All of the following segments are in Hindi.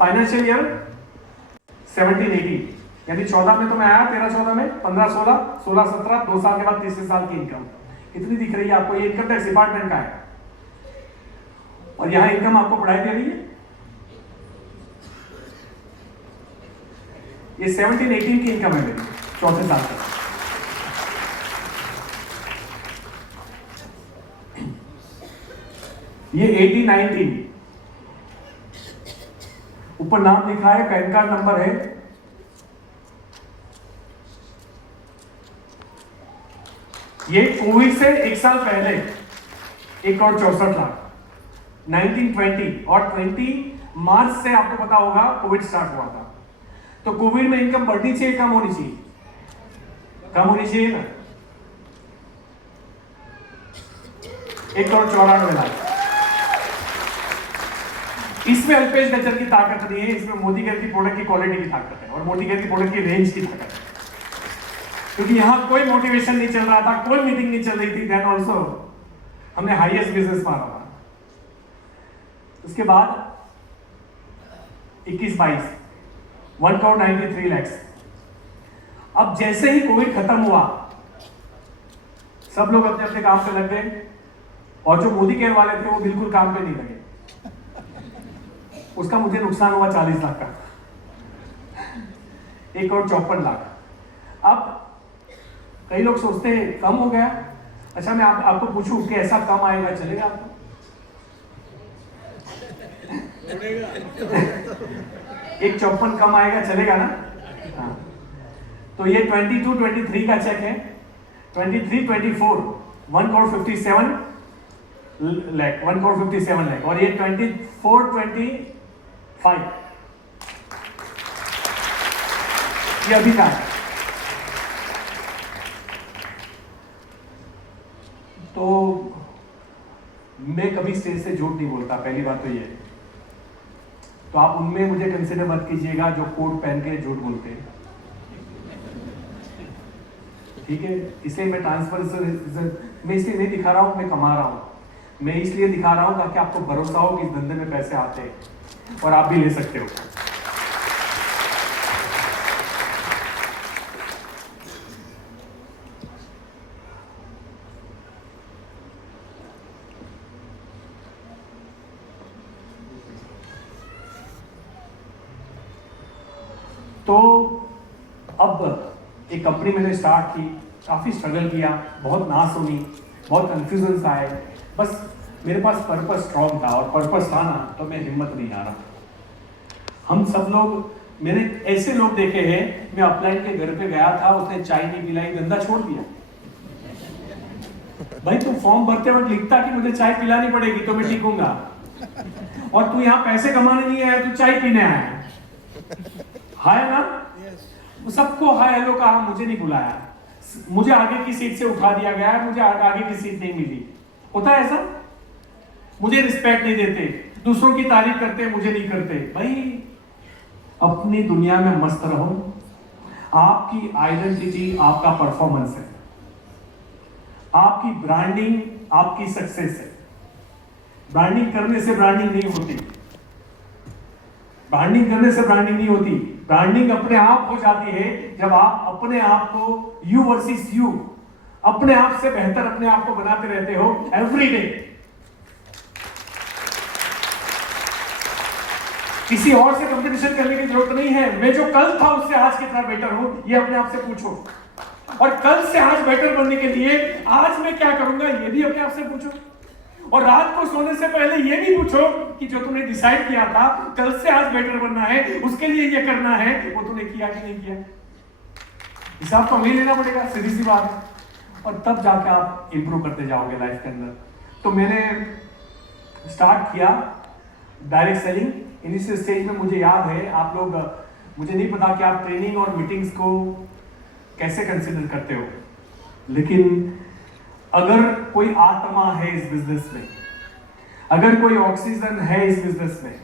फाइनेंशियल ईयर 17-18, यानी 14 में तो मैं आया, 13-14 में 15-16, 16-17, 2 साल के बाद तीसरे साल की इनकम कितनी दिख रही है आपको? ये इनकम टैक्स डिपार्टमेंट का है, और यहां इनकम आपको पढ़ाई दे रही है। ये 17-18 की इनकम है मेरी, चौथे साल तक। ये 18-19, ऊपर नाम लिखा है, पैन कार्ड नंबर है। ये कोविड से 1 साल पहले 1,64,00,000, 19-20 और 20 मार्च से आपको पता होगा कोविड स्टार्ट हुआ था। तो कोविड में इनकम बढ़नी चाहिए, कम होनी चाहिए? कम होनी चाहिए ना। 1,94,00,000। इसमें अल्पेश नेचर की ताकत नहीं है, इसमें मोदी केयर की प्रोडक्ट की क्वालिटी की ताकत है और मोदी केयर की प्रोडक्ट की रेंज की ताकत है। क्योंकि यहां कोई मोटिवेशन नहीं चल रहा था, कोई मीटिंग नहीं चल रही थी, देन ऑल्सो हमने हाईएस्ट बिजनेस मारा था। उसके बाद 21-22 1,93,00,000। अब जैसे ही कोविड खत्म हुआ, सब लोग अपने अपने काम पे लग गए, और जो मोदी केयर वाले थे वो बिल्कुल काम पे नहीं लगे। उसका मुझे नुकसान हुआ 40 लाख का, 1,54,00,000। अब कई लोग सोचते हैं कम हो गया। अच्छा, मैं आपको पूछूं कि ऐसा कम आएगा, चलेगा आपको? 1,54 कम आएगा, चलेगा ना? हाँ। तो ये 22-23 का चेक है, 23-24 1,57,00,000, और ये 24-25 ये अभी का है। तो मैं कभी स्टेज से झूठ नहीं बोलता, पहली बात तो ये। तो आप उनमें मुझे कंसिडर मत कीजिएगा जो कोट पहन के झूठ बोलते हैं, ठीक है? इसलिए मैं ट्रांसफर मैं इसलिए नहीं दिखा रहा हूं मैं कमा रहा हूं, मैं इसलिए दिखा रहा हूं ताकि आपको भरोसा हो कि इस धंधे में पैसे आते हैं और आप भी ले सकते हो। तो अब एक कंपनी मैंने स्टार्ट की, काफ़ी स्ट्रगल किया, बहुत ना सुनी, बहुत कन्फ्यूजन आए, बस मेरे पास पर्पस स्ट्रॉन्ग था, और पर्पस था ना तो मैं हिम्मत नहीं आ रहा। हम सब लोग, मैंने ऐसे लोग देखे हैं, मैं अपलाइन के घर पे गया था, उसने चाय नहीं पिलाई, धंधा छोड़ दिया। भाई तू फॉर्म भरते वक्त लिखता कि मुझे चाय पिलानी पड़ेगी तो मैं टिकूंगा, और तू यहाँ पैसे कमाने नहीं आया, तू चाय पीने आया। हाय ना, सबको हाय हेलो कहा, मुझे नहीं बुलाया, मुझे आगे की सीट से उठा दिया गया, मुझे आगे की सीट नहीं मिली। होता है ऐसा, मुझे रिस्पेक्ट नहीं देते, दूसरों की तारीफ करते, मुझे नहीं करते। भाई अपनी दुनिया में मस्त रहो। आपकी आइडेंटिटी आपका परफॉर्मेंस है, आपकी ब्रांडिंग आपकी सक्सेस है। ब्रांडिंग करने से ब्रांडिंग नहीं होती, ब्रांडिंग करने से ब्रांडिंग नहीं होती। ब्रांडिंग अपने आप हो जाती है जब आप अपने आप को यू वर्सेस यू, अपने आप से बेहतर अपने आप को बनाते रहते हो एवरी डे। किसी और से कंपटीशन करने की जरूरत नहीं है। मैं जो कल था उससे आज कितना बेटर हूं, ये अपने आप से पूछो, और कल से आज बेटर बनने के लिए आज मैं क्या करूंगा ये भी अपने आप से पूछो, और रात को सोने से पहले ये भी पूछो कि जो तुमने डिसाइड किया था कल से आज बेटर बनना है, उसके लिए ये करना है, वो तूने किया कि नहीं किया। हिसाब तो हमें लेना पड़ेगा, सीधी सी बात है, और तब जाके आप इंप्रूव करते जाओगे लाइफ के अंदर। तो मैंने स्टार्ट किया डायरेक्ट सेलिंग। इनिशियल स्टेज में मुझे याद है, आप लोग, मुझे नहीं पता कि आप ट्रेनिंग और मीटिंग्स को कैसे कंसिडर करते हो, लेकिन अगर कोई आत्मा है इस बिजनेस में, अगर कोई ऑक्सीजन है इस बिजनेस में,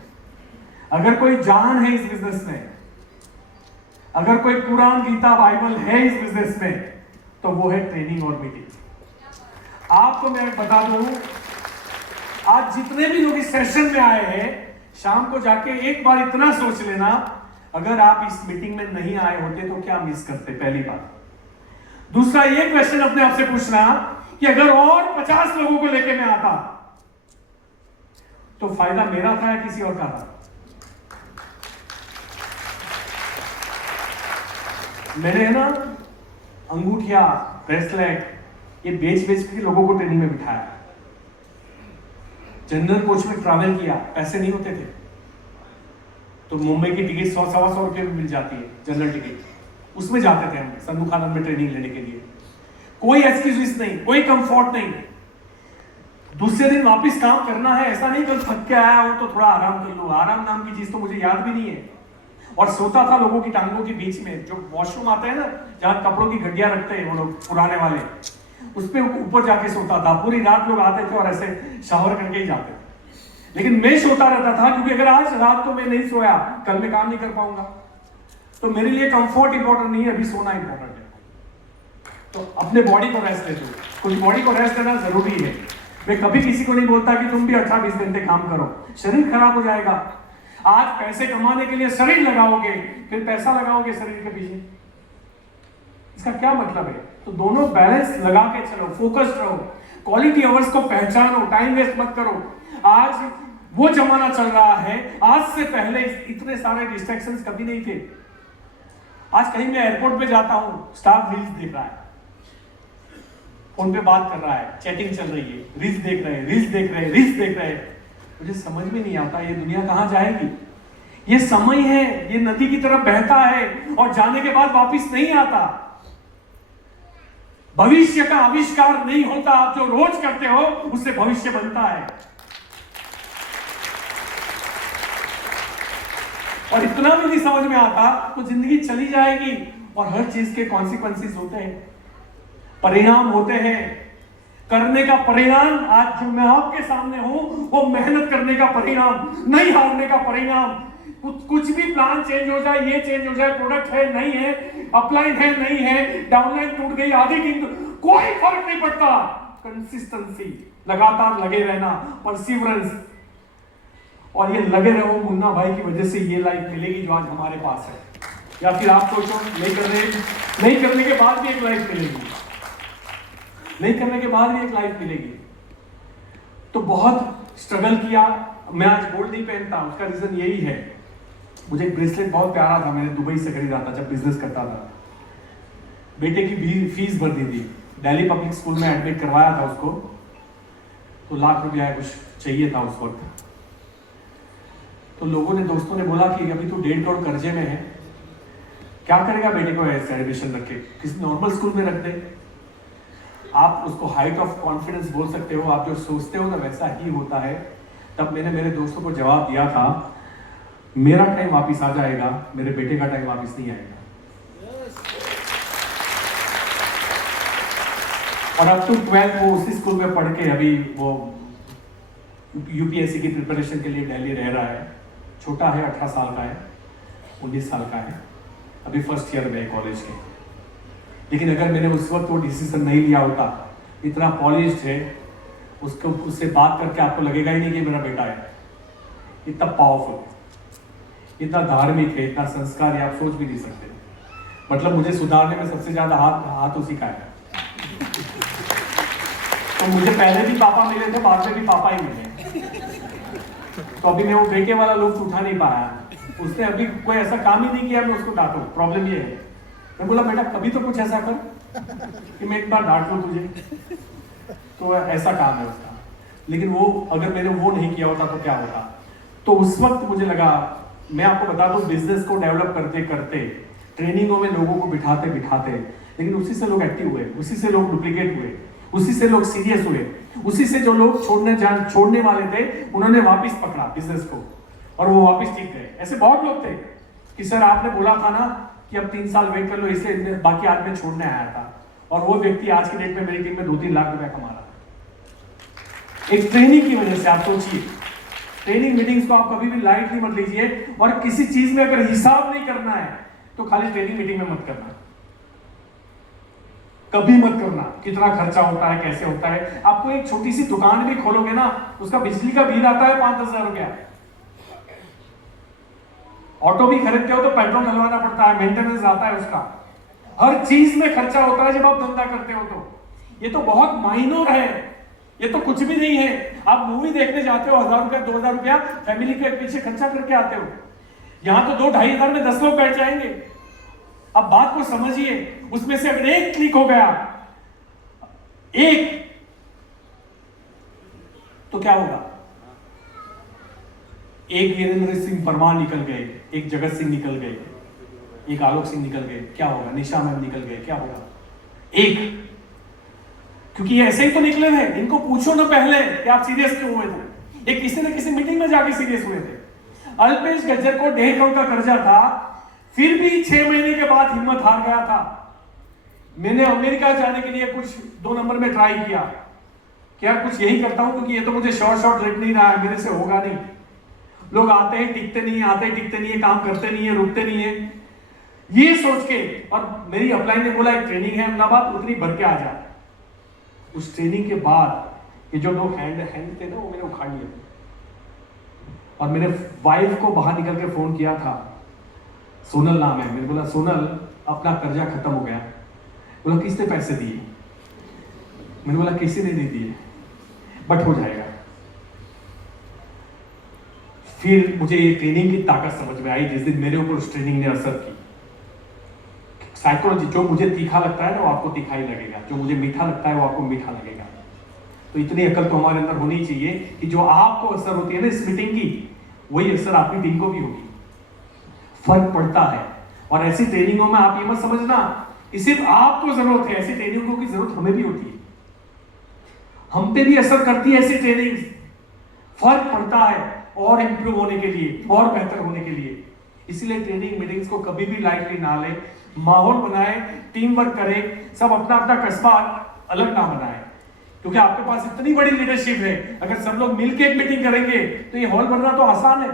अगर कोई जान है इस बिजनेस में, अगर कोई कुरान गीता बाइबल है इस बिजनेस में, तो वो है ट्रेनिंग और मीटिंग। आपको मैं बता दूं, आज जितने भी लोग इस सेशन में आए हैं, शाम को जाके एक बार इतना सोच लेना, अगर आप इस मीटिंग में नहीं आए होते तो क्या मिस करते, पहली बात। दूसरा ये क्वेश्चन अपने आप से पूछना कि अगर और 50 लोगों को लेके मैं आता तो फायदा मेरा था या किसी और का था? मैंने है ना अंगूठिया, ब्रेसलेट ये बेच बेच के लोगों को ट्रेनिंग में बिठाया, जनरल कोच में ट्रैवल किया, पैसे नहीं होते थे तो मुंबई की टिकट 100-125 रुपये में मिल जाती है जनरल टिकट, उसमें जाते थे हम संधू खानन में ट्रेनिंग लेने के लिए। कोई एक्सक्यूज नहीं, कोई कंफर्ट नहीं। दूसरे दिन वापस काम करना है, ऐसा नहीं कल थक के आया हूं तो थोड़ा आराम कर लो, आराम नाम की चीज तो मुझे याद भी नहीं है। और सोता था लोगों की टांगों के बीच में, जो वॉशरूम आते हैं ना जहां कपड़ों की गड्डियां रखते हैं वो लोग पुराने वाले, उस पे ऊपर जाके सोता था। पूरी रात लोग आते थे और ऐसे शावर करके ही जाते थे, लेकिन मैं सोता रहता था क्योंकि अगर आज रात को मैं नहीं सोया कल मैं काम नहीं कर पाऊंगा। तो मेरे लिए कंफर्ट इंपॉर्टेंट नहीं है, अभी सोना इंपॉर्टेंट है। तो अपने बॉडी को रेस्ट दे दो, कुछ बॉडी को रेस्ट देना जरूरी है। मैं कभी किसी को नहीं बोलता कि तुम भी 18-20 घंटे काम करो, शरीर खराब हो जाएगा। आज पैसे कमाने के लिए शरीर लगाओगे, फिर पैसा लगाओगे शरीर के पीछे, इसका क्या मतलब है? तो दोनों बैलेंस लगा के चलो, फोकस्ड रहो, क्वालिटी आवर्स को पहचानो, टाइम वेस्ट मत करो। आज वो जमाना चल रहा है, आज से पहले इतने सारे डिस्ट्रैक्शंस कभी नहीं थे। आज कहीं मैं एयरपोर्ट पे जाता हूं, स्टाफ रील्स देख रहा है, फोन पे बात कर रहा है, चैटिंग चल रही है, रील्स देख रहे हैं, रील्स देख रहे हैं, रील्स देख रहे हैं। मुझे समझ में नहीं आता ये दुनिया कहां जाएगी। ये समय है, ये नदी की तरफ बहता है और जाने के बाद वापस नहीं आता। भविष्य का आविष्कार नहीं होता, आप जो रोज करते हो उससे भविष्य बनता है। और इतना भी नहीं समझ में आता तो जिंदगी चली जाएगी। और हर चीज के कॉन्सिक्वेंसेस होते हैं, परिणाम होते हैं। करने का परिणाम, आज जो मैं आपके सामने हूं वो मेहनत करने का परिणाम, नहीं हारने का परिणाम। कुछ भी प्लान चेंज हो जाए, ये चेंज हो जाए, प्रोडक्ट है नहीं है, अपलाइन है नहीं है, डाउनलाइन टूट गई, आधी टीम, कोई फर्क नहीं पड़ता। कंसिस्टेंसी, लगातार लगे रहना, परसिवरेंस, और ये लगे रहो मुन्ना भाई की वजह से ये लाइफ मिलेगी जो आज हमारे पास है। या फिर आप सोचो नहीं करने के बाद भी एक लाइफ मिलेगी, नहीं करने के बाद भी एक लाइफ मिलेगी। तो बहुत स्ट्रगल किया। मैं आज गोल्ड नहीं पहनता, उसका रीजन यही है, मुझे एक ब्रेसलेट बहुत प्यारा था, मैंने दुबई से खरीदा था जब बिजनेस करता था। बेटे की फीस भर दी थी, दिल्ली पब्लिक स्कूल में एडमिट करवाया था उसको, तो लाख रुपया कुछ चाहिए था उस वक्त। तो लोगों ने, दोस्तों ने बोला कि अभी तो 1.5 करोड़ कर्जे में है, क्या करेगा बेटे को ऐसे एडमिशन रख के, किसी नॉर्मल स्कूल में रख दे। आप उसको हाइट ऑफ कॉन्फिडेंस बोल सकते हो, आप जो सोचते हो ना वैसा ही होता है। तब मैंने मेरे दोस्तों को जवाब दिया था, मेरा टाइम वापस आ जाएगा, मेरे बेटे का टाइम वापस नहीं आएगा। और अब तो 12th वो उसी स्कूल में पढ़ के अभी वो यूपीएससी की प्रिपरेशन के लिए दिल्ली रह रहा है। छोटा है, 18 साल का है, 19 साल का है, अभी फर्स्ट ईयर में है कॉलेज के। लेकिन अगर मैंने उस वक्त वो डिसीजन नहीं लिया होता, इतना पॉलिश्ड है, उसको उससे बात करके आपको लगेगा ही नहीं कि मेरा बेटा है। इतना पावरफुल, इतना धार्मिक है, इतना संस्कार है, आप सोच भी नहीं सकते। मतलब मुझे सुधारने में सबसे ज्यादा हाथ उसी का है। तो मुझे पहले भी पापा मिले थे, बाद में भी पापा ही मिले। तो अभी मैं वो बेटे वाला लुत्फ उठा नहीं पाया। उसने अभी कोई ऐसा काम ही नहीं किया मैं उसको डांटूं। प्रॉब्लम ये है, मैं बोला बेटा कभी तो कुछ ऐसा कर कि मैं एक बार डांट लूं तुझे, तो ऐसा काम है उसका। लेकिन वो, अगर मैंने वो नहीं किया होता तो क्या होता। तो उस वक्त मुझे लगा, मैं आपको बता दूं, बिजनेस को डेवलप करते करते, ट्रेनिंगों में लोगों को बिठाते बिठाते, लेकिन उसी से लोग एक्टिव हुए, उसी से लोग डुप्लीकेट हुए, उसी से लोग सीरियस हुए, उसी से जो लोग छोड़ने वाले थे उन्होंने वापस पकड़ा बिजनेस को और वो वापस ठीक गए। ऐसे बहुत लोग थे कि सर आपने बोला था ना कि अब 3 साल वेट कर लो, इसलिए बाकी आज मैं छोड़ने आया था। और वो व्यक्ति आज की डेट में मेरी टीम में 2-3 लाख रुपया कमा रहा है एक ट्रेनिंग की वजह से। आप सोचिए, ट्रेनिंग मीटिंग्स को आप कभी भी लाइटली मत लीजिए। और किसी चीज में अगर हिसाब नहीं करना है तो खाली ट्रेनिंग मीटिंग में मत करना, कभी मत करना। कितना खर्चा होता है, कैसे होता है। आपको एक छोटी सी दुकान भी खोलोगे ना, उसका बिजली का बिल आता है 5-10 हजार रुपया। ऑटो भी खरीदते हो तो पेट्रोल डलवाना पड़ता है, मेंटेनेंस आता है उसका, हर चीज में खर्चा होता है जब आप धंधा करते हो। तो ये तो बहुत माइनर है, ये तो कुछ भी नहीं है। आप मूवी देखने जाते हो, 1000 रुपया 2000 रुपया फैमिली के पीछे खर्चा करके आते हो, यहां तो 2-2.5 हजार में 10 लोग बैठ जाएंगे। अब बात को समझिए, उसमें से अगर एक क्लिक हो गया, एक, तो क्या होगा? एक वीरेंद्र सिंह परमार निकल गए, एक जगत सिंह निकल गए, एक आलोक सिंह निकल गए, क्या होगा? निशा मैम निकल गए, क्या होगा? एक, क्योंकि ये ऐसे ही तो निकले हैं। इनको पूछो ना पहले कि आप सीरियस क्यों हुए थे। एक किसी न किसी मीटिंग में जाके सीरियस हुए थे। अल्पेश गज्जर को 1.5 करोड़ का कर्जा था, फिर भी 6 महीने के बाद हिम्मत हार गया था। मैंने अमेरिका जाने के लिए कुछ 2 नंबर में ट्राई किया, क्या कुछ यही करता हूं क्योंकि ये तो मुझे शॉर्ट लग नहीं रहा है, मेरे से होगा नहीं। लोग आते हैं टिकते नहीं, आते टिकते नहीं है, काम करते नहीं है, रुकते नहीं है, ये सोच के। और मेरी अपलाइन ने बोला एक ट्रेनिंग है अहमदाबाद, उतनी भर के आ जा। उस ट्रेनिंग के बाद ये जो 2 हैंड थे ना, वो मैंने उखाड़ लिए। और मेरे वाइफ को बाहर निकल के फोन किया था, सोनल नाम है, मैंने बोला सोनल अपना कर्जा खत्म हो गया। बोला किसने पैसे दिए? मैंने बोला किसी ने नहीं दिए, बट हो जाएगा। फिर मुझे ये ट्रेनिंग की ताकत समझ में आई जिस दिन मेरे ऊपर उस ट्रेनिंग ने असर की। साइकोलॉजी, जो मुझे तीखा लगता है ना वो आपको तीखा ही लगेगा, जो मुझे मीठा लगता है वो आपको मीठा लगेगा। तो इतनी अकल तो हमारे अंदर होनी चाहिए कि जो आपको असर होती है ना इस मीटिंग की, वही असर आपकी टीम को भी होगी। फर्क पड़ता है। और ऐसी ट्रेनिंगों में आप ये मत समझना कि सिर्फ आपको जरूरत है, ऐसी ट्रेनिंगों की जरूरत हमें भी होती है, हम पे भी असर करती है ऐसी ट्रेनिंग। फर्क पड़ता है और इंप्रूव होने के लिए, और बेहतर होने के लिए। इसलिए ट्रेनिंग मीटिंग्स को कभी भी लाइटली ना ले, माहौल बनाए, टीम वर्क करें, सब अपना अपना कस्बा अलग ना बनाए, क्योंकि आपके पास इतनी बड़ी लीडरशिप है। अगर सब लोग मिलकर एक मीटिंग करेंगे तो ये हॉल बनना तो आसान है।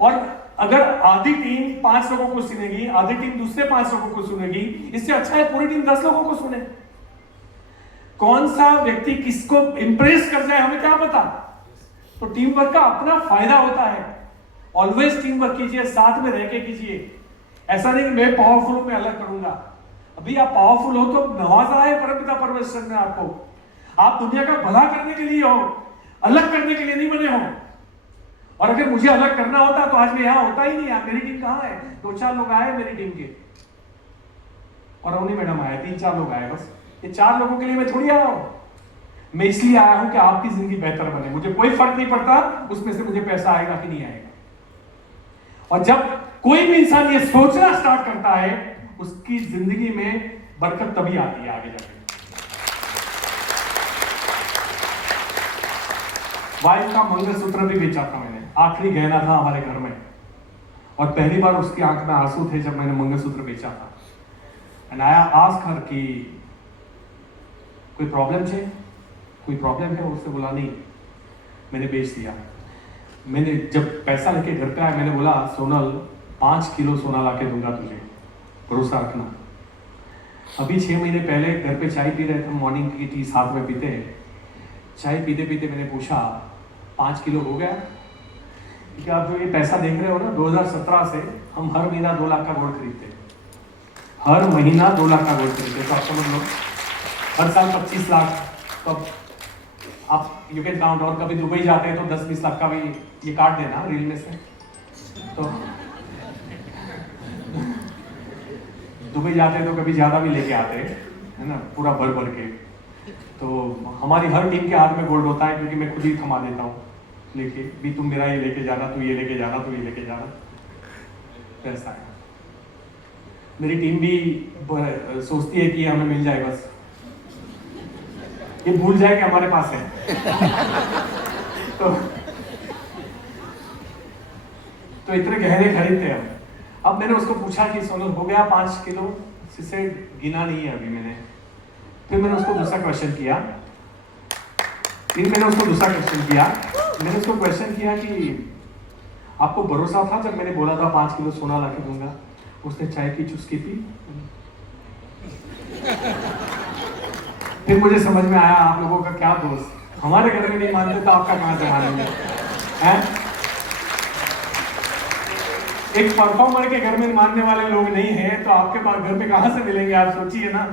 और अगर आधी टीम 5 लोगों को सुनेगी, आधी टीम दूसरे 5 लोगों को सुनेगी, इससे अच्छा है पूरी टीम 10 लोगों को सुने। कौन सा व्यक्ति किसको इंप्रेस कर जाए हमें क्या पता। तो टीम वर्क का अपना फायदा होता है। ऑलवेज टीम वर्क कीजिए, साथ में रह के कीजिए। ऐसा नहीं कि मैं पावरफुल हूं, मैं अलग करूंगा। अभी आप पावरफुल हो तो नवाजा है परमपिता परमेश्वर ने आपको। आप दुनिया का भला करने के लिए हो, अलग करने के लिए नहीं बने हो। और अगर मुझे अलग करना होता तो आज मैं यहां होता ही नहीं। यार मेरी टीम कहां है? 2-4 लोग आए मेरी टीम के, और अवनी मैडम आए, 3-4 लोग आए बस। ये 4 लोगों के लिए मैं थोड़ी आया हूं। मैं इसलिए आया हूं कि आपकी जिंदगी बेहतर बने। मुझे कोई फर्क नहीं पड़ता उसमें से मुझे पैसा आएगा कि नहीं आएगा। और जब कोई भी इंसान ये सोचना स्टार्ट करता है, उसकी जिंदगी में बरकत तभी आती है आगे जाके। वाइफ का मंगलसूत्र भी बेचा था मैंने, आखिरी गहना था हमारे घर में, और पहली बार उसकी आंख में आंसू थे जब मैंने मंगलसूत्र बेचा था। एंड आई आस्क्ड हर कि कोई प्रॉब्लम है, कोई प्रॉब्लम है? उसने बोला नहीं, मैंने बेच दिया। मैंने जब पैसा लेके घर पे आया, मैंने बोला सोनल 5 किलो सोना ला के दूंगा तुझे, भरोसा रखना। अभी 6 महीने पहले घर पे चाय पी रहे थे, मॉर्निंग की टी साथ में पीते हैं। चाय पीते पीते मैंने पूछा 5 किलो हो गया? क्योंकि आप जो ये पैसा देख रहे हो ना, 2017 से हम हर महीना 2 लाख का गोल्ड खरीदते, हर महीना 2 लाख का गोल्ड खरीदते। तो आप समझ लो हर साल 25 लाख। तो आप यू कैन काउंट। और कभी दुबई जाते हैं तो 10-20 लाख का भी ये काट देना रील में से। तो दुबई जाते हैं तो कभी ज्यादा भी लेके आते हैं, है ना, पूरा भर भर के। तो हमारी हर टीम के हाथ में गोल्ड होता है, क्योंकि मैं खुद ही थमा देता हूँ लेके भी, तुम मेरा ये लेके जाना, तू ये लेके जाना, तू ये लेके जाना। तो ऐसा है। मेरी टीम भी सोचती है कि हमें मिल जाए, बस ये भूल जाए कि हमारे पास है। तो इतने गहने खरीदते हम। अब मैंने उसको पूछा कि सोनल हो गया 5 किलो? से गिना नहीं है अभी मैंने। फिर मैंने उसको दूसरा क्वेश्चन किया, मैंने उसको क्वेश्चन किया कि आपको भरोसा था जब मैंने बोला था 5 किलो सोना ला के दूंगा? उसने चाय की चुस्की पी। फिर मुझे समझ में आया आप लोगों का क्या दोष, हमारे घर में नहीं मानते तो आपका कहां से मानेंगे? हैं? एक परफॉर्मर के घर में मानने वाले लोग नहीं हैं तो आपके पास घर पे कहां से मिलेंगे, आप सोचिए ना।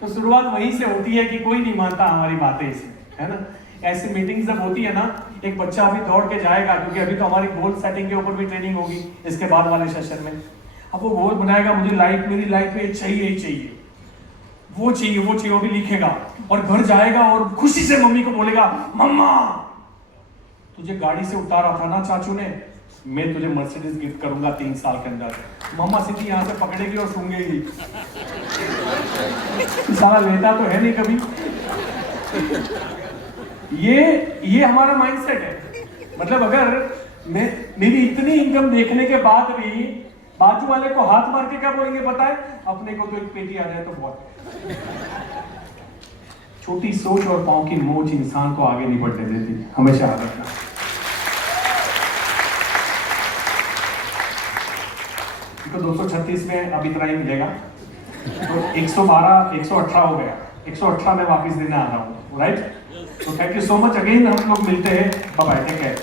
तो शुरुआत वहीं से होती है कि कोई नहीं मानता हमारी बातें इसे, है ना। ऐसी मीटिंग जब होती है ना, एक बच्चा अभी दौड़ के जाएगा, क्योंकि अभी तो हमारी गोल सेटिंग के ऊपर भी ट्रेनिंग होगी इसके बाद वाले सेशन में। अब वो गोल बनाएगा, मुझे लाइफ, मेरी लाइफ में ये चाहिए ही चाहिए, वो चाहिए, वो चाहिए, वो भी लिखेगा और घर जाएगा और खुशी से मम्मी को बोलेगा, मम्मा तुझे गाड़ी से उतारा था ना चाचू ने, मैं तुझे मर्सिडीज गिफ्ट करूंगा 3 साल के अंदर। मम्मा सीधी यहां से पकड़ेगी और सूंघेगी। सारा लेता तो है नहीं कभी। ये हमारा माइंडसेट है। मतलब अगर मेरी इतनी इनकम देखने के बाद भी बाजू वाले को हाथ मार के क्या बोलेंगे पता है, अपने को तो एक पेटी आ जाए तो बहुत। छोटी सोच और पांव की मोच इंसान को आगे नहीं बढ़ने देती, हमेशा याद रखना। तो 236 में अब इतना ही मिलेगा, तो 112 118 हो गया, 118 में वापस देने आ रहा हूँ, राइट। तो thank you so much again, हम लोग मिलते हैं, बाय बाय, टेक केयर।